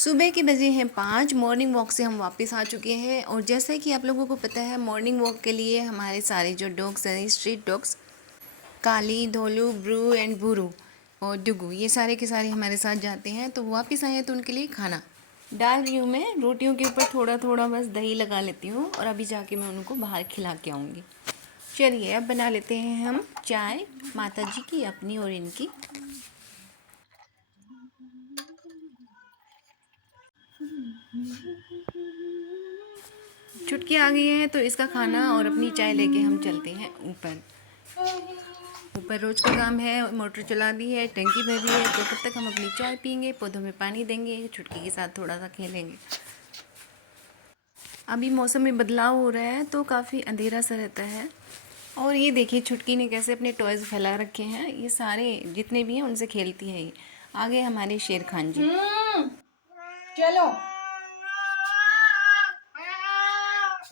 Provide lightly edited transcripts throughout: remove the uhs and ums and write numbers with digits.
सुबह के बजे हैं 5। मॉर्निंग वॉक से हम वापस आ चुके हैं। और जैसा कि आप लोगों को पता है, मॉर्निंग वॉक के लिए हमारे सारे जो डॉग्स हैं, street dogs, Kali, Dholu, Bru and Buru और डुगू, ये सारे के सारे हमारे साथ जाते हैं। तो वापस आए हैं तो उनके लिए खाना डाल रही हूँ। मैं रोटियों के ऊपर थोड़ा थोड़ा बस दही लगा लेती हूँ और अभी जाके मैं उनको बाहर खिला के आऊँगी। चलिए अब बना लेते हैं हम चाय, माता जी की, अपनी और इनकी। छुटकी आ गई है तो इसका खाना और अपनी चाय लेके हम चलते हैं ऊपर। ऊपर रोज का काम है, मोटर चला दी है, टंकी भरी है, तो तब तक हम अपनी चाय पियेंगे, पौधों में पानी देंगे, छुटकी के साथ थोड़ा सा खेलेंगे। अभी मौसम में बदलाव हो रहा है तो काफ़ी अंधेरा सा रहता है। और ये देखिए छुटकी ने कैसे अपने टॉयज़ फैला रखे हैं। ये सारे जितने भी हैं उनसे खेलती है ये। आगे हमारे शेर खान जी। चलो,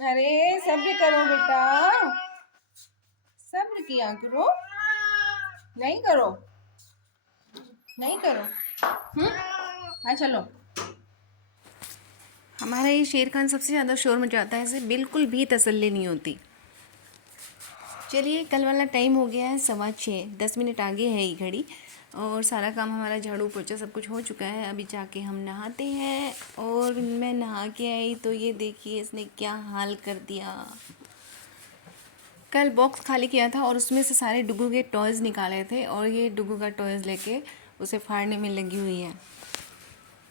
अरे सब्र करो बेटा, सब्र किया करो। नहीं करो, नहीं करो। हाँ चलो। हमारा ये शेर खान सबसे ज़्यादा शोर मचाता है, इसे बिल्कुल भी तसल्ली नहीं होती। चलिए कल वाला टाइम हो गया है 6:15, 10 मिनट आगे है ये घड़ी। और सारा काम हमारा झाड़ू पोछा सब कुछ हो चुका है। अभी जाके हम नहाते हैं। और मैं नहा के आई तो ये देखिए इसने क्या हाल कर दिया। कल बॉक्स खाली किया था और उसमें से सारे डुगू के टॉयज़ निकाले थे और ये डुगू का टॉयज़ लेके उसे फाड़ने में लगी हुई है।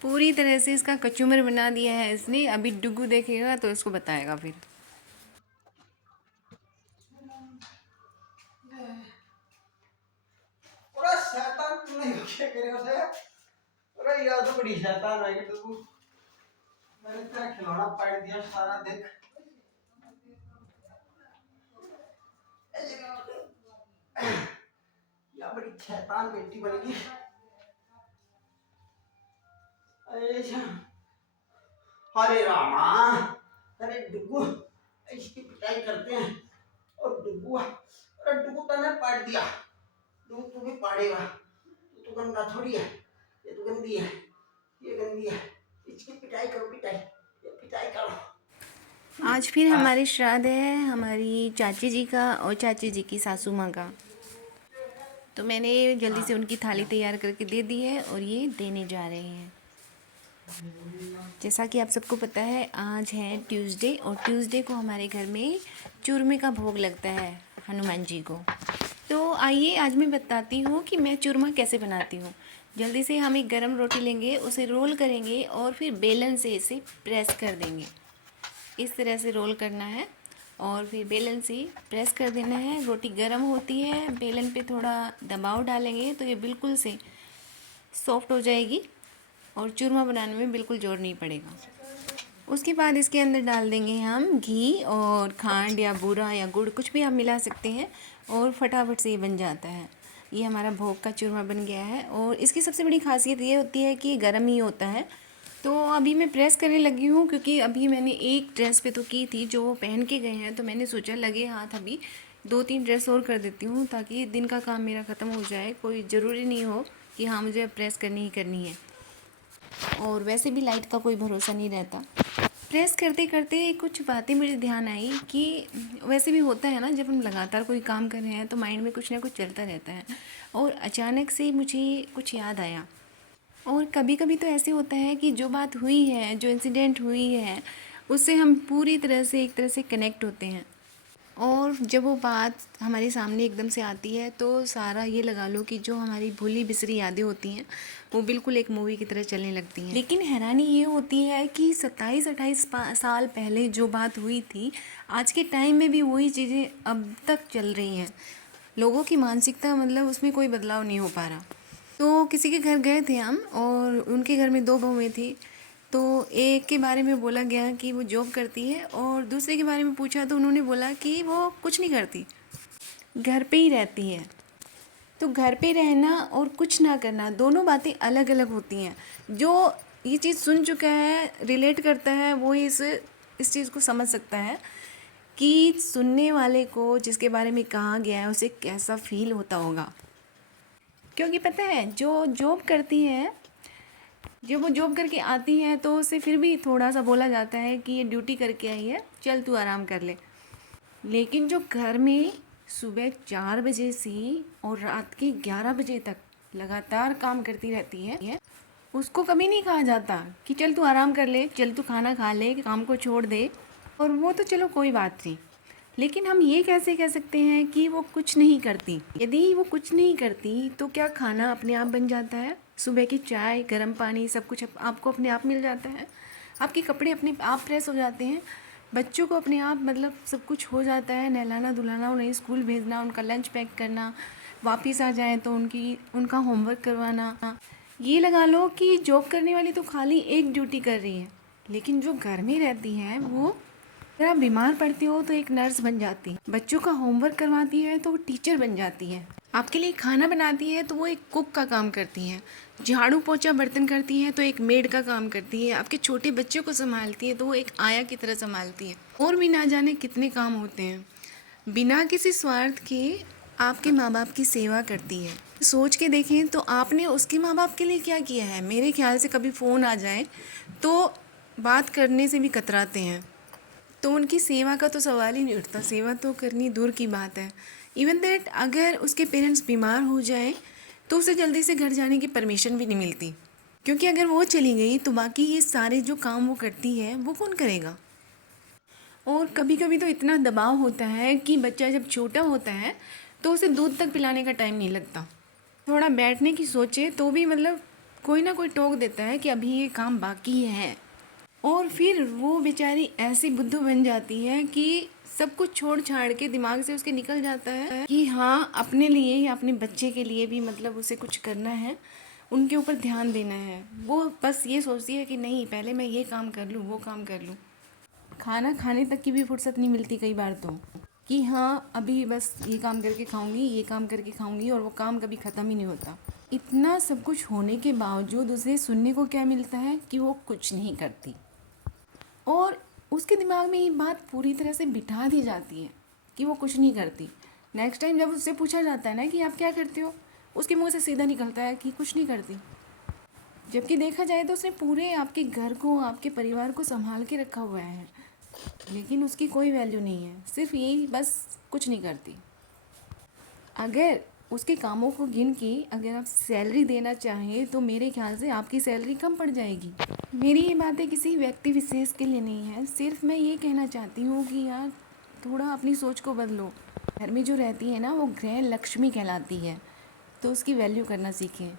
पूरी तरह से इसका कचूमर बना दिया है इसने। अभी डुगू देखेगा तो इसको बताएगा फिर। पूरा शैतान तूने क्या करे उसे। अरे यार तो बड़ी शैतान है तू। मैंने तेरा खिलौना पाड़ दिया सारा देख। या बड़ी शैतान बेटी बनेगी। हरे रामा, अरे डुगू इसकी पिटाई करते हैं। और डुगू, अरे डुगू तूने पाड़ दिया। डुगू तू भी पाड़ेगा। तू तो गंदा थोड़ी है, ये तो गंदी है, ये गंदी है। इसकी पिटाई करो, पिटाई, ये पिटाई करो। आज फिर हमारे श्राद्ध है, हमारी चाची जी का और चाची जी की सासू माँ का। तो मैंने जल्दी से उनकी थाली तैयार करके दे दी है और ये देने जा रहे हैं। जैसा कि आप सबको पता है, आज है ट्यूसडे और ट्यूसडे को हमारे घर में चूरमे का भोग लगता है हनुमान जी को। तो आइए आज मैं बताती हूँ कि मैं चूरमा कैसे बनाती हूँ। जल्दी से हम एक गरम रोटी लेंगे, उसे रोल करेंगे और फिर बेलन से इसे प्रेस कर देंगे। इस तरह से रोल करना है और फिर बेलन से प्रेस कर देना है। रोटी गर्म होती है, बेलन पे थोड़ा दबाव डालेंगे तो ये बिल्कुल से सॉफ्ट हो जाएगी और चूरमा बनाने में बिल्कुल जोर नहीं पड़ेगा। उसके बाद इसके अंदर डाल देंगे हम घी और खांड या बूरा या गुड़, कुछ भी आप मिला सकते हैं और फटाफट से ये बन जाता है। ये हमारा भोग का चूरमा बन गया है। और इसकी सबसे बड़ी खासियत ये होती है कि गर्म ही होता है। तो अभी मैं प्रेस करने लगी हूँ क्योंकि अभी मैंने एक ड्रेस पे तो की थी जो वो पहन के गए हैं, तो मैंने सोचा लगे हाथ अभी 2-3 ड्रेस और कर देती हूँ ताकि दिन का काम मेरा ख़त्म हो जाए। कोई ज़रूरी नहीं हो कि हाँ मुझे अब प्रेस करनी ही करनी है। और वैसे भी लाइट का कोई भरोसा नहीं रहता। प्रेस करते करते कुछ बातें मुझे ध्यान आई कि वैसे भी होता है ना, जब हम लगातार कोई काम कर रहे हैं तो माइंड में कुछ ना कुछ चलता रहता है। और अचानक से मुझे कुछ याद आया। और कभी कभी तो ऐसे होता है कि जो बात हुई है, जो इंसिडेंट हुई है, उससे हम पूरी तरह से एक तरह से कनेक्ट होते हैं। और जब वो बात हमारे सामने एकदम से आती है तो सारा ये लगा लो कि जो हमारी भूली बिसरी यादें होती हैं वो बिल्कुल एक मूवी की तरह चलने लगती हैं। लेकिन हैरानी ये होती है कि 27-28 साल पहले जो बात हुई थी, आज के टाइम में भी वही चीज़ें अब तक चल रही हैं। लोगों की मानसिकता, मतलब उसमें कोई बदलाव नहीं हो पा रहा। तो किसी के घर गए थे हम और उनके घर में 2 बहुएं थी। तो एक के बारे में बोला गया कि वो जॉब करती है और दूसरे के बारे में पूछा तो उन्होंने बोला कि वो कुछ नहीं करती, घर पे ही रहती है। तो घर पे रहना और कुछ ना करना, दोनों बातें अलग अलग होती हैं। जो ये चीज़ सुन चुका है, रिलेट करता है, वो इस चीज़ को समझ सकता है कि सुनने वाले को जिसके बारे में कहा गया है उसे कैसा फील होता होगा। क्योंकि पता है जो जॉब करती हैं जब वो जॉब करके आती है तो उसे फिर भी थोड़ा सा बोला जाता है कि ये ड्यूटी करके आई है, चल तू आराम कर ले। लेकिन जो घर में सुबह 4 बजे से और रात के 11 बजे तक लगातार काम करती रहती है, उसको कभी नहीं कहा जाता कि चल तू आराम कर ले, चल तू खाना खा ले, काम को छोड़ दे। और वो तो चलो कोई बात नहीं, लेकिन हम ये कैसे कह सकते हैं कि वो कुछ नहीं करती? यदि वो कुछ नहीं करती तो क्या खाना अपने आप बन जाता है? सुबह की चाय, गर्म पानी, सब कुछ आपको अपने आप मिल जाता है? आपके कपड़े अपने आप प्रेस हो जाते हैं? बच्चों को अपने आप मतलब सब कुछ हो जाता है, नहलाना धुलाना, उन्हें स्कूल भेजना, उनका लंच पैक करना, वापस आ जाए तो उनका होमवर्क करवाना। ये लगा लो कि जॉब करने वाली तो खाली एक ड्यूटी कर रही है, लेकिन जो घर में रहती है वो, अगर आप बीमार पड़ते हो तो एक नर्स बन जाती है, बच्चों का होमवर्क करवाती है तो वो टीचर बन जाती है, आपके लिए खाना बनाती है तो वो एक कुक का काम करती है, झाड़ू पोछा बर्तन करती है तो एक मेड का काम करती है, आपके छोटे बच्चों को संभालती है तो वो एक आया की तरह संभालती है। और भी ना जाने कितने काम होते हैं। बिना किसी स्वार्थ के आपके माँ बाप की सेवा करती है। सोच के देखें तो आपने उसके माँ बाप के लिए क्या किया है? मेरे ख्याल से कभी फ़ोन आ जाए तो बात करने से भी कतराते हैं, तो उनकी सेवा का तो सवाल ही नहीं उठता। सेवा तो करनी दूर की बात है। इवन दैट अगर उसके पेरेंट्स बीमार हो जाए तो उसे जल्दी से घर जाने की परमिशन भी नहीं मिलती, क्योंकि अगर वो चली गई तो बाकी ये सारे जो काम वो करती है वो कौन करेगा? और कभी कभी तो इतना दबाव होता है कि बच्चा जब छोटा होता है तो उसे दूध तक पिलाने का टाइम नहीं लगता। थोड़ा बैठने की सोचे तो भी मतलब कोई ना कोई टोक देता है कि अभी ये काम बाकी है। और फिर वो बेचारी ऐसी बुद्धू बन जाती है कि सब कुछ छोड़ छाड़ के दिमाग से उसके निकल जाता है कि हाँ, अपने लिए या अपने बच्चे के लिए भी मतलब उसे कुछ करना है, उनके ऊपर ध्यान देना है। वो बस ये सोचती है कि नहीं, पहले मैं ये काम कर लूँ, वो काम कर लूँ। खाना खाने तक की भी फुर्सत नहीं मिलती कई बार तो, कि हाँ अभी बस ये काम करके खाऊंगी, ये काम करके खाऊंगी, और वो काम कभी ख़त्म ही नहीं होता। इतना सब कुछ होने के बावजूद उसे सुनने को क्या मिलता है कि वो कुछ नहीं करती। और उसके दिमाग में ये बात पूरी तरह से बिठा दी जाती है कि वो कुछ नहीं करती। नेक्स्ट टाइम जब उससे पूछा जाता है ना कि आप क्या करते हो, उसके मुंह से सीधा निकलता है कि कुछ नहीं करती। जबकि देखा जाए तो उसने पूरे आपके घर को, आपके परिवार को संभाल के रखा हुआ है, लेकिन उसकी कोई वैल्यू नहीं है, सिर्फ यही बस कुछ नहीं करती। अगर उसके कामों को गिन के अगर आप सैलरी देना चाहें तो मेरे ख्याल से आपकी सैलरी कम पड़ जाएगी। मेरी ये बातें किसी व्यक्ति विशेष के लिए नहीं है, सिर्फ मैं ये कहना चाहती हूँ कि यार थोड़ा अपनी सोच को बदलो। घर में जो रहती है ना वो गृह लक्ष्मी कहलाती है, तो उसकी वैल्यू करना सीखें।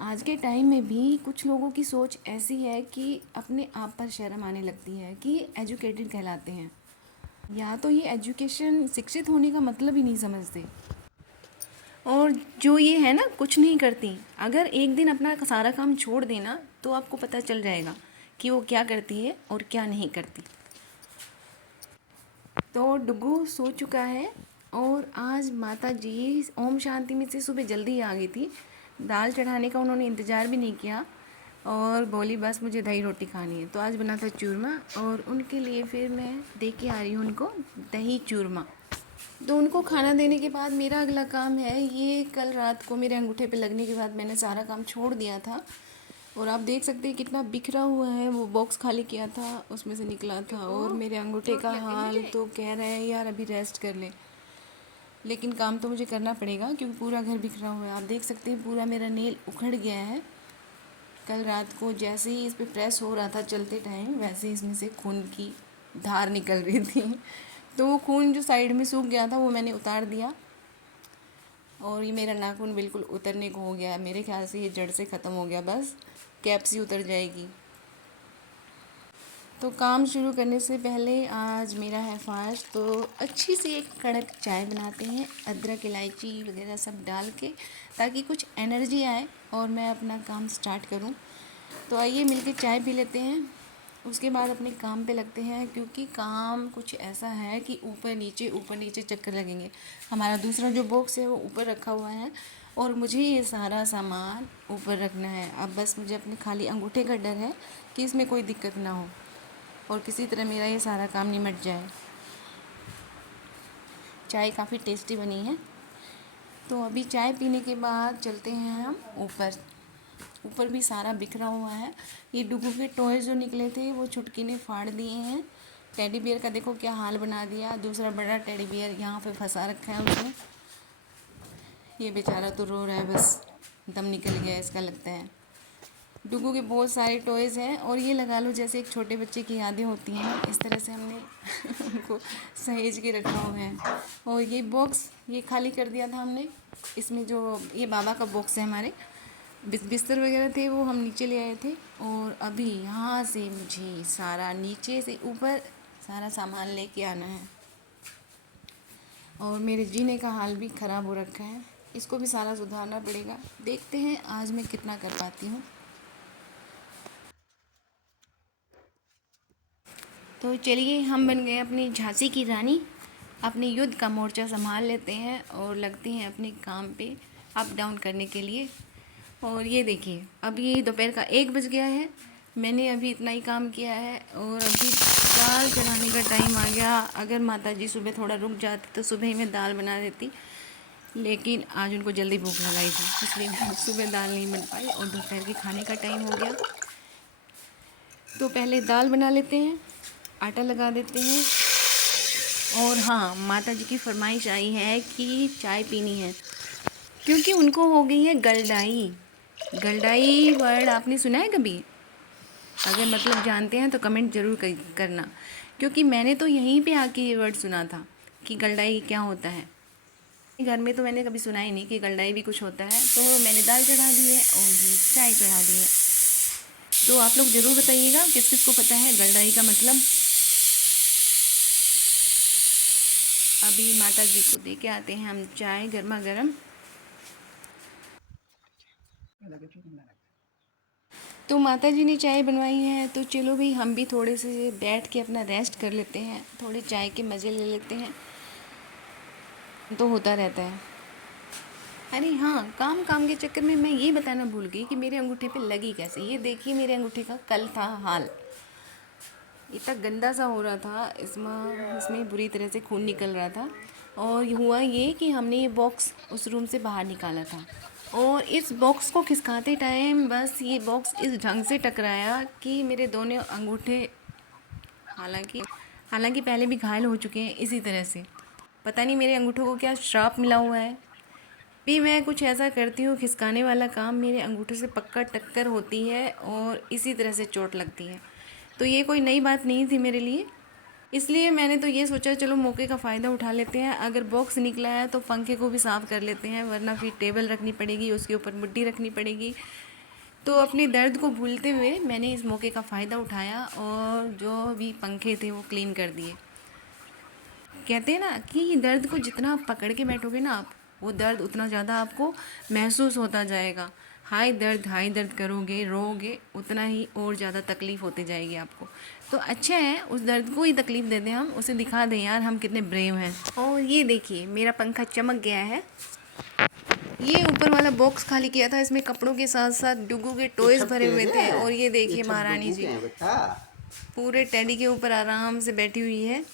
आज के टाइम में भी कुछ लोगों की सोच ऐसी है कि अपने आप पर शर्म आने लगती है कि एजुकेटेड कहलाते हैं, या तो ये एजुकेशन, शिक्षित होने का मतलब ही नहीं समझते। और जो ये है ना कुछ नहीं करती, अगर एक दिन अपना सारा काम छोड़ देना तो आपको पता चल जाएगा कि वो क्या करती है और क्या नहीं करती। तो डुगू सो चुका है और आज माता जी ओम शांति में से सुबह जल्दी आ गई थी। दाल चढ़ाने का उन्होंने इंतज़ार भी नहीं किया और बोली बस मुझे दही रोटी खानी है। तो आज बना था चूरमा और उनके लिए फिर मैं दे के आ रही हूँ उनको दही चूरमा। तो उनको खाना देने के बाद मेरा अगला काम है, ये कल रात को मेरे अंगूठे पे लगने के बाद मैंने सारा काम छोड़ दिया था और आप देख सकते हैं कितना बिखरा हुआ है। वो बॉक्स खाली किया था, उसमें से निकला था, और मेरे अंगूठे का हाल तो कह रहे हैं यार अभी रेस्ट कर ले, लेकिन काम तो मुझे करना पड़ेगा क्योंकि पूरा घर बिखरा हुआ है। आप देख सकते हैं पूरा मेरा नेल उखड़ गया है। कल रात को जैसे ही इस पर प्रेस हो रहा था चलते टाइम, वैसे इसमें से खून की धार निकल रही थी। तो वो खून जो साइड में सूख गया था वो मैंने उतार दिया और ये मेरा नाखून बिल्कुल उतरने को हो गया है। मेरे ख्याल से ये जड़ से ख़त्म हो गया, बस कैप सी उतर जाएगी। तो काम शुरू करने से पहले आज मेरा है फास्ट, तो अच्छी सी एक कड़क चाय बनाते हैं, अदरक इलायची वगैरह सब डाल के, ताकि कुछ एनर्जी आए और मैं अपना काम स्टार्ट करूं। तो आइए मिलके चाय पी लेते हैं, उसके बाद अपने काम पे लगते हैं, क्योंकि काम कुछ ऐसा है कि ऊपर नीचे चक्कर लगेंगे। हमारा दूसरा जो बॉक्स है वो ऊपर रखा हुआ है और मुझे ये सारा सामान ऊपर रखना है। अब बस मुझे अपने खाली अंगूठे का डर है कि इसमें कोई दिक्कत ना हो और किसी तरह मेरा ये सारा काम निमट जाए। चाय काफ़ी टेस्टी बनी है। तो अभी चाय पीने के बाद चलते हैं हम ऊपर। ऊपर भी सारा बिखरा हुआ है। ये डुगू के टॉयज जो निकले थे वो छुटकी ने फाड़ दिए हैं। टेडी बियर का देखो क्या हाल बना दिया। दूसरा बड़ा टेडी बियर यहाँ पे फंसा रखा है उसने। ये बेचारा तो रो रहा है, बस दम निकल गया इसका लगता है। डुगू के बहुत सारे टॉयज़ हैं और ये लगा लो जैसे एक छोटे बच्चे की यादें होती हैं, इस तरह से हमने उनको सहेज के रखा हुआ है। और ये बॉक्स ये खाली कर दिया था हमने। इसमें जो ये बाबा का बॉक्स है, हमारे बिस्तर वगैरह थे वो हम नीचे ले आए थे। और अभी यहाँ से मुझे सारा नीचे से ऊपर सारा सामान लेके आना है। और मेरे जीने का हाल भी ख़राब हो रखा है, इसको भी सारा सुधारना पड़ेगा। देखते हैं आज मैं कितना कर पाती हूँ। तो चलिए हम बन गए अपनी झांसी की रानी, अपने युद्ध का मोर्चा संभाल लेते हैं और लगते हैं अपने काम पे अप डाउन करने के लिए। और ये देखिए अब ये दोपहर का 1 बज गया है। मैंने अभी इतना ही काम किया है और अभी दाल चढ़ाने का टाइम आ गया। अगर माताजी सुबह थोड़ा रुक जाती तो सुबह ही मैं दाल बना देती, लेकिन आज उनको जल्दी भूख लगाई थी इसलिए सुबह दाल नहीं बन पाई और दोपहर के खाने का टाइम हो गया। तो पहले दाल बना लेते हैं, आटा लगा देते हैं। और हाँ, माता जी की फरमाइश आई है कि चाय पीनी है क्योंकि उनको हो गई है गलडाई। गलडाई वर्ड आपने सुना है कभी? अगर मतलब जानते हैं तो कमेंट ज़रूर करना, क्योंकि मैंने तो यहीं पे आके ये वर्ड सुना था कि गलडाई क्या होता है। घर में तो मैंने कभी सुना ही नहीं कि गलडाई भी कुछ होता है। तो मैंने दाल चढ़ा दी है और ये चाय चढ़ा दी है। तो आप लोग ज़रूर बताइएगा किस किस को पता है गलडाई का मतलब। अभी माता जी को दे के आते हैं हम चाय गर्मा गर्म। तो माता जी ने चाय बनवाई है तो चलो भाई हम भी थोड़े से बैठ के अपना रेस्ट कर लेते हैं, थोड़ी चाय के मज़े ले लेते हैं। तो होता रहता है। अरे हाँ, काम काम के चक्कर में मैं ये बताना भूल गई कि मेरे अंगूठे पे लगी कैसे। ये देखिए मेरे अंगूठे का कल था हाल, इतना गंदा सा हो रहा था, इसमें बुरी तरह से खून निकल रहा था। और हुआ ये कि हमने ये बॉक्स उस रूम से बाहर निकाला था और इस बॉक्स को खिसकाते टाइम बस ये बॉक्स इस ढंग से टकराया कि मेरे दोनों अंगूठे, हालांकि पहले भी घायल हो चुके हैं इसी तरह से। पता नहीं मेरे अंगूठों को क्या श्राप मिला हुआ है। भी मैं कुछ ऐसा करती हूँ खिसकाने वाला काम, मेरे अंगूठे से पक्का टक्कर होती है और इसी तरह से चोट लगती है। तो ये कोई नई बात नहीं थी मेरे लिए, इसलिए मैंने तो ये सोचा चलो मौके का फ़ायदा उठा लेते हैं। अगर बॉक्स निकला है तो पंखे को भी साफ़ कर लेते हैं, वरना फिर टेबल रखनी पड़ेगी, उसके ऊपर मुड्डी रखनी पड़ेगी। तो अपने दर्द को भूलते हुए मैंने इस मौके का फ़ायदा उठाया और जो भी पंखे थे वो क्लीन कर दिए। कहते हैं ना कि दर्द को जितना आप पकड़ के बैठोगे ना आप, वो दर्द उतना ज़्यादा आपको महसूस होता जाएगा। हाई दर्द करोगे, रोओगे, उतना ही और ज़्यादा तकलीफ़ होती जाएगी आपको। तो अच्छा है उस दर्द को ही तकलीफ़ दे दें, हम उसे दिखा दें यार हम कितने ब्रेव हैं। और ये देखिए मेरा पंखा चमक गया है। ये ऊपर वाला बॉक्स खाली किया था, इसमें कपड़ों के साथ साथ डुगू के टॉयज़ भरे हुए थे। और ये देखिए महारानी जी पूरे टेडी के ऊपर आराम से बैठी हुई है,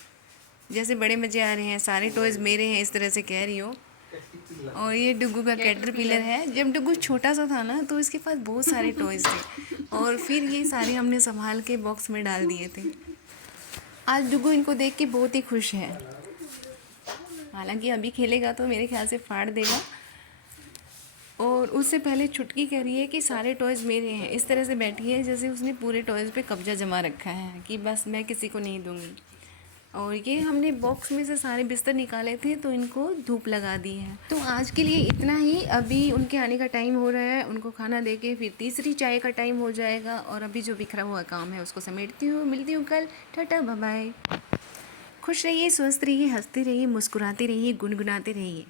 जैसे बड़े मज़े आ रहे हैं, सारे टॉयज़ मेरे हैं इस तरह से कह रही हो। और ये डुगू का कैटरपिलर है। जब डुगू छोटा सा था ना तो इसके पास बहुत सारे टॉयज़ थे और फिर ये सारे हमने संभाल के बॉक्स में डाल दिए थे। आज डुगू इनको देख के बहुत ही खुश है, हालांकि अभी खेलेगा तो मेरे ख्याल से फाड़ देगा। और उससे पहले छुटकी कह रही है कि सारे टॉयज़ मेरे हैं, इस तरह से बैठी है जैसे उसने पूरे टॉयज़ पे कब्जा जमा रखा है कि बस मैं किसी को नहीं दूँगी। और ये हमने बॉक्स में से सारे बिस्तर निकाले थे तो इनको धूप लगा दी है। तो आज के लिए इतना ही। अभी उनके आने का टाइम हो रहा है, उनको खाना देके फिर तीसरी चाय का टाइम हो जाएगा। और अभी जो बिखरा हुआ काम है उसको समेटती हूँ। मिलती हूँ कल। Tata bye bye. खुश रहिए, स्वस्थ रहिए, हंसते रहिए, मुस्कुराते रहिए, गुनगुनाते रहिए।